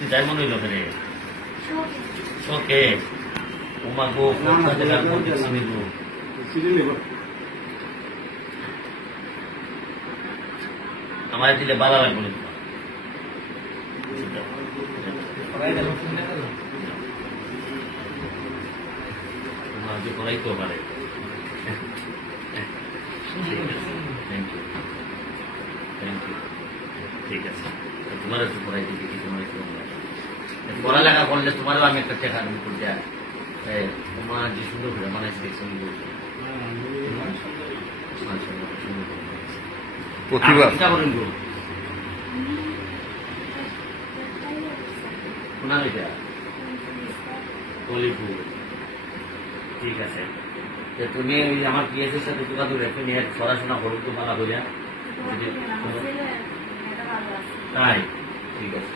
পড়তে যাই মনে হইল ফেরে শোকে ওমা গো কোথা থেকে আর পড়তে চিনি গো আমার দিলে বালা লাগবে না তোমার যে করাইতেও পারে থ্যাংক ইউ থ্যাংক ইউ ঠিক আছে তোমার একটু পড়াইতে দেখি তোমার একটু পড়ালেখা করলে তোমারও আমি একটা টেকা করতে তোমার যে সুন্দর করে বানাইছে প্রতিভা করেন গো শোনাল এটা কলিপুর ঠিক আছে তুমি আমার পিএসের সাথে যোগাযোগ রেখে নিয়ে পড়াশোনা করো তো মালা করিয়া তাই ঠিক আছে